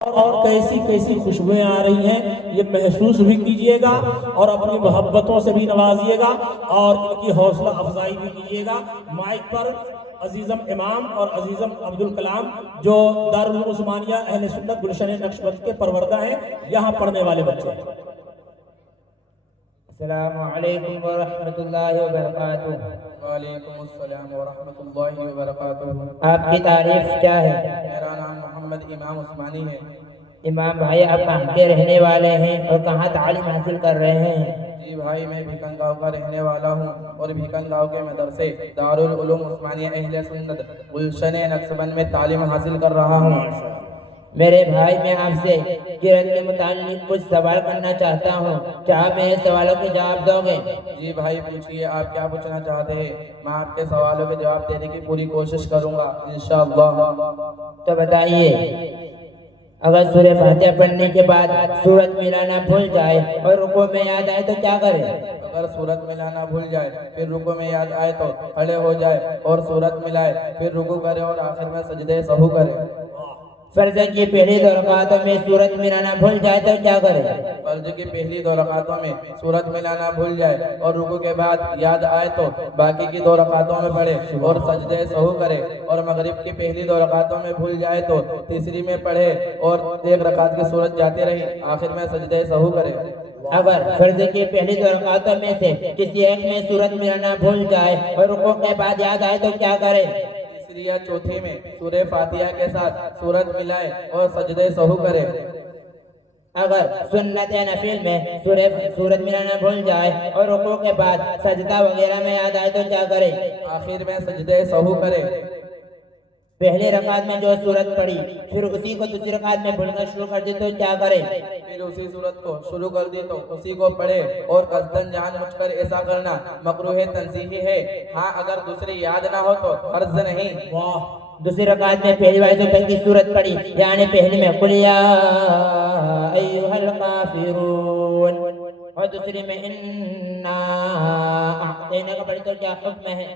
اور کیسی کیسی خوشبوئیں آ رہی ہیں یہ محسوس بھی کیجئے گا اور اپنی محبتوں سے بھی نوازیے گا اور ان کی حوصلہ افزائی بھی کیجئے گا۔ مائک پر عزیزم امام اور عزیزم عبدالکلام جو دارالعلوم عثمانیہ اہل سنت گلشن نقشبند کے پروردہ ہیں، یہاں پڑھنے والے بچے ہیں۔ السلام علیکم ورحمۃ اللہ وبرکاتہ۔ وعلیکم السلام ورحمۃ اللہ وبرکاتہ۔ آپ کی تعریف کیا ہے؟ میرا نام محمد امام عثمانی ہے۔ امام بھائی، آپ کہاں کے رہنے والے ہیں اور کہاں تعلیم حاصل کر رہے ہیں؟ جی بھائی، میں بھیکن گاؤں کا رہنے والا ہوں اور بھیکن گاؤں کے مدرسے دارالعلوم عثمانیہ اہل سنت گلشن نقشبند میں تعلیم حاصل کر رہا ہوں۔ میرے بھائی، میں آپ سے قرأت کے متعلق کچھ سوال کرنا چاہتا ہوں، کیا آپ میرے سوالوں کے جواب دو گے؟ جی بھائی، پوچھئے آپ کیا پوچھنا چاہتے ہیں، میں آپ کے سوالوں کے جواب دینے کی پوری کوشش کروں گا انشاءاللہ۔ تو بتائیے، اگر سورہ فاتحہ پڑھنے کے بعد سورت ملانا بھول جائے اور رکوع میں یاد آئے تو کیا کرے؟ اگر سورت ملانا بھول جائے پھر رکوع میں یاد آئے تو کھڑے ہو جائے اور سورت ملائے، پھر رکوع کرے اور آخر میں سجدہ سہو کرے۔ فرض کی پہلی دو رکعتوں میں سورت ملانا بھول جائے تو کیا کرے؟ فرض کی پہلی دو رکعتوں میں سورت ملانا بھول جائے اور رکوع کے بعد یاد آئے تو باقی کی دو رکعتوں میں پڑھے اور سجدہ سہو کرے، اور مغرب کی پہلی دو رکعتوں میں بھول جائے تو تیسری میں پڑھے اور ایک رکعت کی سورت جاتی رہی، آخر میں سجدہ سہو کرے۔ اگر فرض کی پہلی دو رکعتوں میں سے کسی ایک میں سورت ملانا بھول جائے اور رکوع کے بعد یاد آئے تو کیا کرے؟ تیسری یا چوتھی میں سورہ فاتحہ کے ساتھ سورت ملائے اور سجدہ سہو کرے۔ اگر سنت نفل میں سورت ملانا بھول جائے اور رکوع کے بعد سجدہ وغیرہ میں یاد آئے تو کیا کرے؟ آخر میں سجدہ سہو کرے۔ پہلی رکعت میں جو سورت پڑھی پھر اسی کو دوسری رکعت میں بھول کر شروع کر دی تو کیا کرے؟ پھر اسی سورت کو شروع کر دی تو اسی کو پڑھے، اور قصداً جان بوجھ کر ایسا کرنا مکروہ تنزیہی ہے، ہاں اگر دوسری یاد نہ ہو تو فرض نہیں۔ دوسری رکعت میں پہلی والی سورت کی سورت پڑھی، یعنی پہلی میں قل یا ایھا الکافرون اور دوسری میں انا اعطیناک پڑھی تو کیا حکم ہے؟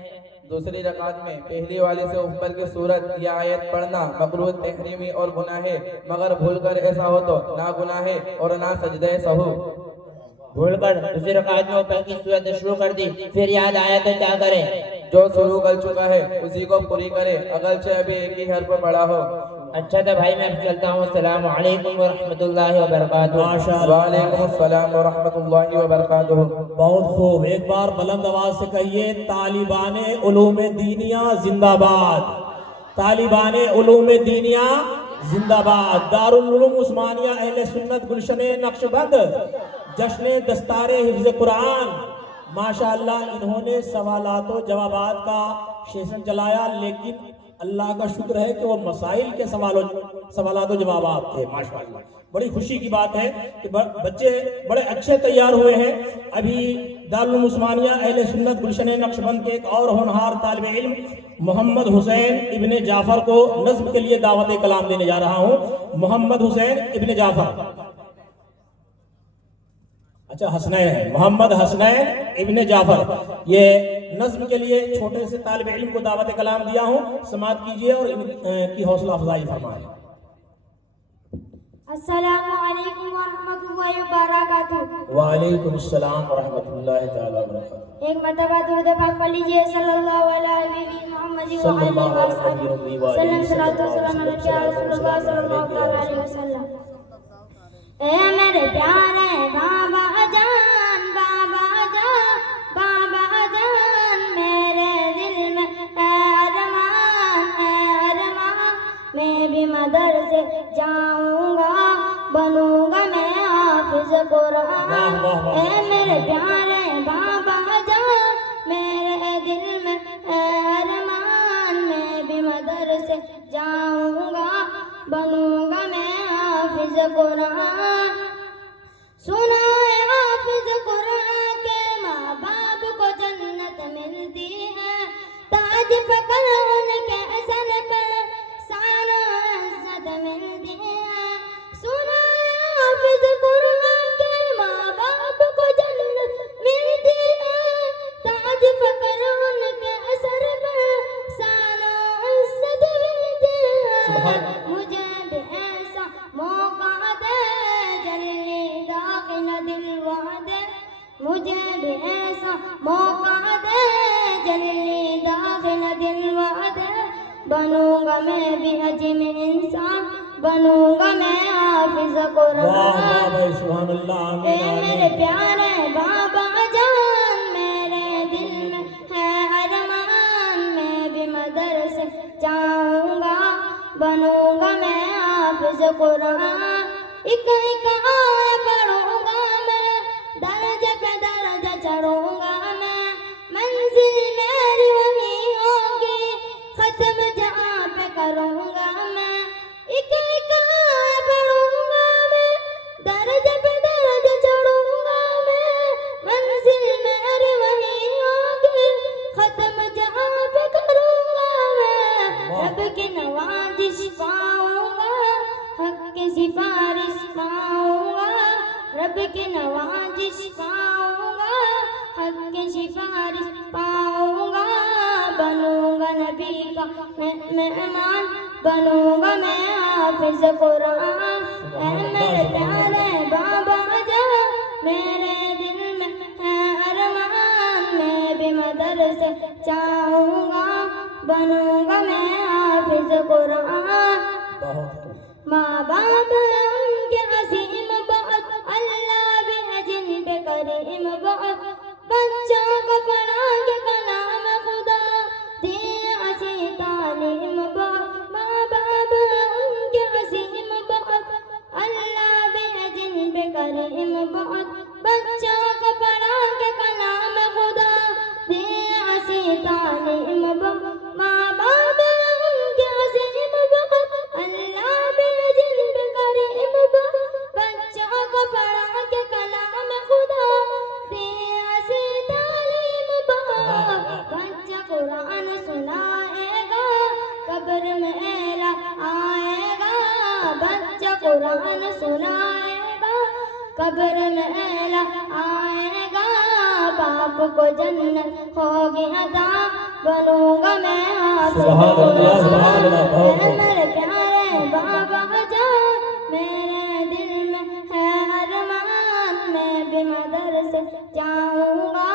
دوسری رکعت میں پہلی والی سے اوپر کی سورت یا آیت پڑھنا مکروہ تحریمی اور گناہ ہے، مگر بھول کر ایسا ہو تو نہ گناہ ہے اور نہ سجدہ سہو۔ بھول کر دوسری رکعت میں اوپر کی سورت شروع کر دی پھر یاد آیا تو کیا کرے؟ جو شروع کر چکا ہے اسی کو پوری کرے، اگرچہ ابھی ایک ہی حرف پڑھا ہو۔ اچھا تو بھائی میں اب چلتا ہوں۔ السلام علیکم ورحمۃ اللہ وبرکاتہ۔ وعلیکم السلام ورحمۃ اللہ وبرکاتہ۔ بہت خوب، ایک بار بلند آواز سے کہیے طالبان علوم دینیا زندہ باد، طالبان علوم دینیا زندہ باد۔ دارالعلوم عثمانیہ اہل سنت گلشن نقشبند جشن دستار حفظ قرآن، ماشاءاللہ انہوں نے سوالات و جوابات کا سیشن چلایا، لیکن اللہ کا شکر ہے کہ وہ مسائل کے سوالات و جوابات تھے۔ ماشاءاللہ بڑی خوشی کی بات ہے کہ بچے بڑے اچھے تیار ہوئے ہیں۔ ابھی دارالعلوم عثمانیہ اہل سنت گلشن نقشبند کے ایک اور ہونہار طالب علم محمد حسین ابن جعفر کو نظم کے لیے دعوت کلام دینے جا رہا ہوں۔ محمد حسین ابن جعفر، اچھا حسنین ہے، محمد حسنین ابن جعفر، یہ نظم کے لیے چھوٹے سے طالب علم کو دعوت کلام دیا ہوں، سماعت کیجئے اور ان کی حوصلہ افزائی فرمائیں۔ السلام علیکم ورحمۃ اللہ وبرکاتہ۔ وعلیکم السلام ورحمۃ اللہ تعالی وبرکاتہ۔ ایک مرتبہ درود پاک پڑھ لیجئے، صلی اللہ علیہ محمد وآلہ وسلم، صلاۃ و سلام علیک یا رسول اللہ صلی اللہ علیہ وسلم۔ اے میرے پیارے بابا جان، بابا جان، بابا جان، میرے دل میں اے ارمان، اے ارمان، میں بھی مدرسے جاؤں گا، بنوں گا میں حافظ قرآن۔ اے میرے پیارے بابا جان، میرے دل میں اے ارمان، میں بھی مدرسے جاؤں گا، بنوں گا میں حافظ قرآن۔ سنا ہے حافظ قرآن کے ماں باپ کو جنت ملتی ہے، تاج فخر ان کے سر پہ سان و عزت ملتی ہے۔ سنا ہے حافظ قرآن کے ماں باپ کو جنت ملتی ہے، تاج فخر ان کے سر پہ سان و عزت ملتی ہے۔ مجھے بھی ایسا बनूंगा मैं भी अजीम इंसान, बनूंगा मैं हाफिज वाह कुरान। वाह भाई सुभान अल्लाह ए आमीन मेरे आमीन। प्यारे बाबा जान, मेरे दिल में है अरमान, मैं भी मदरसे जाऊंगा, बनूंगा मैं हाफिज कुरान। एक एक आयत पढ़ूंगा मैं, दर्जे पे दर्जा चढ़ूंगा मैं, मंजिल मेरी वही होगी, खत्म जहाँ पे करूंगा मैं। एक एक आयत पढ़ूंगा मैं, दर्जे पे दर्जा चढ़ूंगा मैं, मंजिल मेरी वही होगी, खत्म जहाँ पे करूंगा मैं। रब की नवाजिश पाऊंगा, हक की सिफारिश पाऊंगा, रब की नवाजिश पाऊंगा, हक की सिफारिश पाऊंगा, बनूंगा नबी का मेहमान, बनूंगा मैं हाफिज कुरान। ऐ मेरे प्यारे बाबा जान, मेरे दिल में है अरमान, मैं भी मदरसे जाऊंगा, बनूंगा मैं हाफिज कुरान। बहुत माँ बाप हैं उनके अजीम बहुत, अल्लाह भी है जिन पे करीम बहुत, बच्चों को पढ़ा के कलाम खुदा दिए अच्छी तालीम बहुत। माँ बाप हैं उनके अजीम बहुत, अल्लाह भी है जिन पे करीम बहुत, बच्चों को पढ़ा के कलाम खुदा दिए अच्छी तालीम बहुत। माँ बाप हैं उनके अजीम बहुत, अल्लाह भी है जिन पे करीम बहुत, बच्चों को पढ़ा के कलाम खुदा दिए अच्छी तालीम बहुत। बच्चा कुरान सुनाएगा, कब्र में एला आएगा, बच्चा कुरान सुनाएगा, कब्र में एला आएगा, बाप को जन्नत होगी अता, बनूंगा मैं हाफिज सुभान अल्लाह, सुभान अल्लाह, बहुत कुरान। खूब। मेरे प्यारे बाबा जान, मेरे दिल में है अरमान, मैं भी मदरसे जाऊंगा,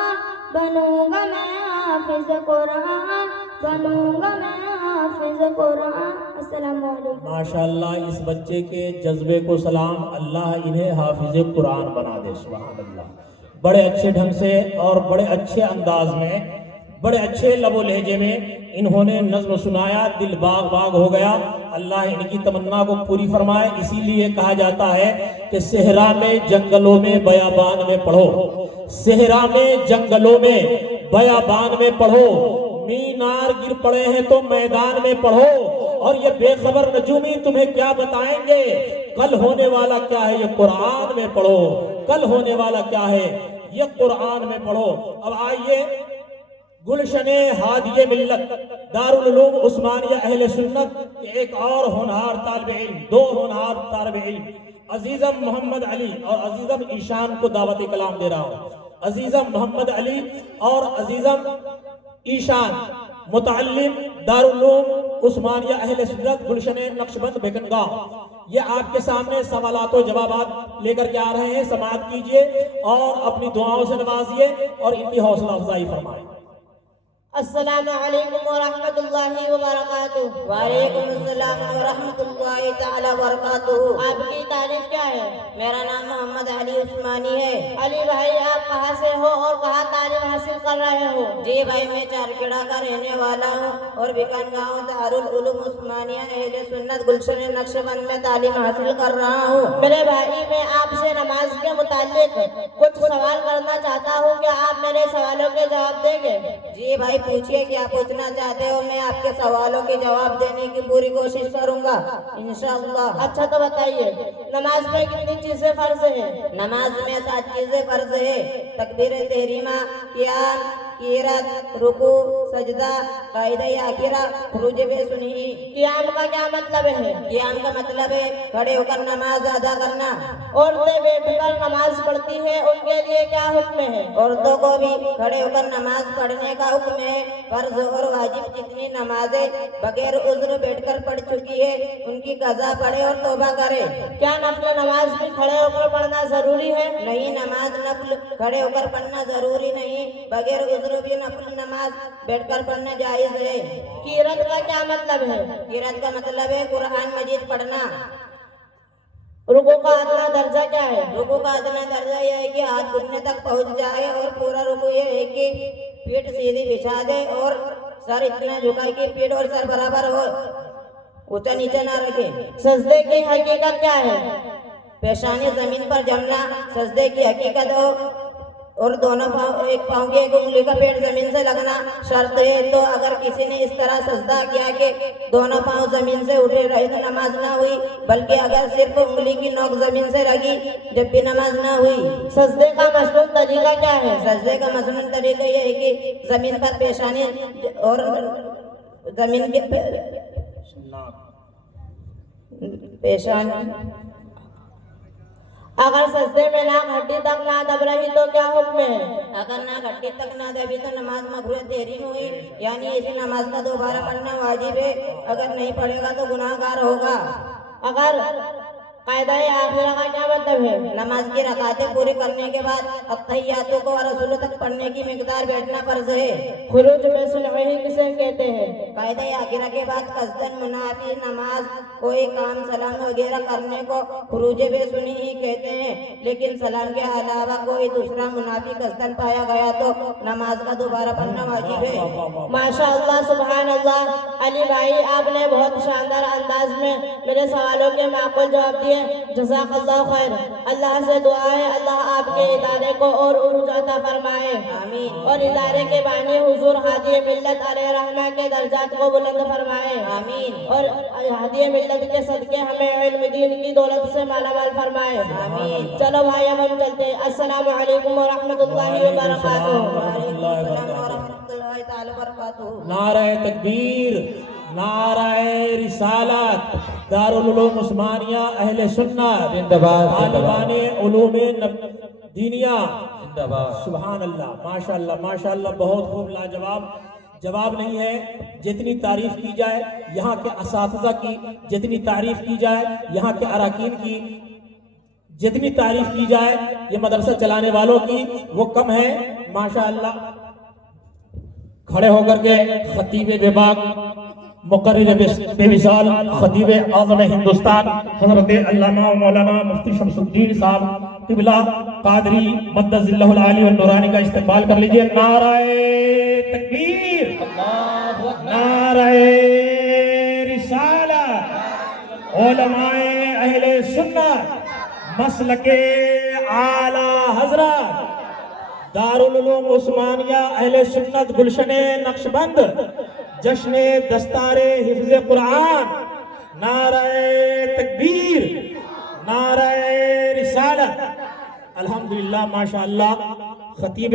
बनूंगा मैं हाफिज कुरान, बनूंगा मैं हाफिज कुरान। अस्सलाम वालेकुम। माशाअल्लाह, इस बच्चे के जज्बे को सलाम, अल्लाह इन्हें हाफिज कुरान बना दे। सुभान अल्लाह। बड़े अच्छे ढंग से और बड़े अच्छे अंदाज में, बड़े अच्छे लबो लहजे में इन्होंने नज्म सुनाया, दिल बाग बाग हो गया। अल्लाह इनकी तमन्ना को पूरी फरमाए। इसीलिए कहा जाता है कि सेहरा में जंगलों में बयाबान में पढ़ो, सेहरा में जंगलों में बयाबान में पढ़ो, मीनार गिर पड़े हैं तो मैदान में पढ़ो, और ये बेखबर नजूमी तुम्हें क्या बताएंगे, कल होने वाला क्या है ये कुरान में पढ़ो, कल होने वाला क्या है ये कुरान में पढ़ो। अब आइए गुलशने हादिये मिल्लत दारुल उलूम उस्मानिया अहले सुन्नत के एक और होनहार तालिब इल्म, दो होनहार तालिब इल्म, अजीजम मोहम्मद अली और अजीजम ईशान को दावत कलाम दे रहा हूँ। अजीजम मोहम्मद अली और अजीजम ईशान, मुतअल्लिम दारुल उलूम उस्मानिया अहले सुन्नत गुलशने नक्शबंद बेकनगांव, ये आपके सामने सवालात और जवाबात लेकर के आ रहे हैं। समाअत कीजिए और अपनी दुआओं से नवाजिए और इनकी हौसला अफजाई फरमाएं। अस्सलामु अलैकुम व रहमतुल्लाहि व बरकातुहू। वालेकुम अस्सलाम व रहमतुल्लाहि तआला व बरकातुहू। आपकी तारीफ क्या है? मेरा नाम मोहम्मद अली उस्मानी है। अली भाई, आप कहाँ से हो और कहाँ तालीम हासिल कर रहे हो? जी भाई, मैं चारखेड़ा का रहने वाला हूँ और बिकनगांव दारुल उलूम उस्मानिया अहले सुन्नत गुलशन नक्शबंद में तालीम हासिल कर रहा हूँ। मेरे भाई, मैं आपसे नमाज के मुतालिक कुछ सवाल करना चाहता हूँ, क्या आप मेरे सवालों के जवाब देंगे? जी भाई, पूछिए क्या पूछना चाहते हो, मैं आपके सवालों के जवाब देने की पूरी कोशिश करूंगा इंशाअल्लाह। अच्छा तो बताइए, नमाज में कितनी चीजें फर्ज है? नमाज में 7 चीजें फर्ज है। तकबीर तहरीमा, क़ियाम, क़िरात, रुकू, सजदा, कायदा आखिरा, खुरूज बेसुनही। क़ियाम का क्या मतलब है? क़ियाम का मतलब है खड़े होकर नमाज अदा करना। औरतें बैठकर नमाज पढ़ती है, उनके लिए क्या हुक्म है? औरतों को भी खड़े होकर नमाज पढ़ने का हुक्म है। फर्ज और वाजिब जितनी नमाजें बगैर उज्र बैठकर पढ़ चुकी है, उनकी कज़ा पढ़े और तौबा करे। क्या नफल नमाज भी खड़े होकर पढ़ना जरूरी है? नहीं, नमाज नफल खड़े होकर पढ़ना जरूरी नहीं, बगैर उज्र दूसरों भी नफल नमाज बैठकर पढ़ना जायज है। कीरत का क्या मतलब है? क़िरात का मतलब है कुरान मजीद पढ़ना। रुकू का अदना दर्जा क्या है? रुकू का अदना दर्जा यह है कि हाथ घुटने तक पहुंच जाए, और पूरा रुकू यह है कि पीठ सीधी बिछा दे और सर इतना झुकाए कि पीठ और सर बराबर हो, ऊंचा नीचे ना रखे। सजदे की हकीकत क्या है? पेशानी जमीन पर जमना सजदे की हकीकत हो, और दोनों पाँव, एक पाँव की एक उंगली का पेट जमीन से लगना शर्त है। तो अगर किसी ने इस तरह सजदा किया कि दोनों पाँव जमीन से उठे रहे तो नमाज ना हुई, बल्कि अगर सिर्फ उंगली की नोक जमीन से लगी जब भी नमाज ना हुई। सजदे का मशरूत तरीका क्या है? सजदे का मसनून तरीका यह है कि जमीन पर पेशानी और जमीन के पेशानी, अगर सजदे में नाक हड्डी तक ना दब रही तो क्या हुक्म है? अगर ना घट्टी तक ना दबी तो नमाज मकरूह तहरीम हुई, यानी इसी नमाज का दोबारा पढ़ना वाजिब है। अगर नहीं पढ़ेगा तो गुनाहगार होगा। अगर कायदा आखिरा का क्या मतलब है? नमाज की रकातें पूरी करने के बाद अत्तहियातों को और रसूलों तक पढ़ने की मिकदार बैठना फर्ज है। खुरूज में सुलह किसे कहते हैं? कायदा आखिरा के बाद कसदन मुनाफी नमाज कोई काम सलाम वगैरह करने को खुरूज बेसुनी ही कहते हैं, लेकिन सलाम के अलावा कोई दूसरा मुनाफी कसदन पाया गया तो नमाज का दोबारा पढ़ना वाजिब है। माशाअल्लाह सुभान अल्लाह। अली भाई, आपने बहुत शानदार अंदाज में मेरे सवालों के माकूल जवाब दिए। जज़ाकल्लाह खैर। अल्लाह से दुआ है अल्लाह आपके इदारे को और उरूज अता फरमाए, आमीन। और इदारे के बानी हुजूर हादी मिल्लत अलैहि रहमा के दर्जात को बुलंद फरमाए, आमीन। और हादी मिल्लत के सदके हमें इल्म दीन की दौलत से मालामाल फरमाए, आमीन। चलो भाई अब हम चलते हैं। अस्सलामु अलैकुम व रहमतुल्लाहि व बरकातुहू। नारे तकबीर, नारे रिसालत, दारुल उलूम उस्मानिया अहले सुन्नत जिंदाबाद, तालिबाने उलूमे दीनिया जिंदाबाद। सुभान अल्लाह, माशाअल्लाह माशाअल्लाह, बहुत खूब, लाजवाब। जवाब नहीं है, जितनी तारीफ की जाए यहाँ के असातिज़ा की, जितनी तारीफ की जाए यहाँ के अराकीन की, जितनी तारीफ की जाए ये मदरसा चलाने वालों की, वो कम है। माशाअल्लाह, खड़े होकर के खतीब बेबाक, मुकर्रिर बेमिसाल, खतीब आज़म हिंदुस्तान हज़रत अल्लामा मौलाना मुफ्ती शमसुद्दीन साहब क़िबला क़ादरी मद्दज़िल्लहुल आली व नूरानी का इस्तक़बाल कर लीजिए। नारे तकबीर, नारे रिसालत, उलमाए अहले सुन्नत, मसलके आला हज़रत, दारुल उलूम उस्मानिया अहले सुन्नत गुलशने नक्शबंद, जश्ने दस्तारे हिफ्ज़े कुरान, नारे तकबीर, नारे रिसालत। अल्हम्दुलिल्लाह, माशाअल्लाह। खतीब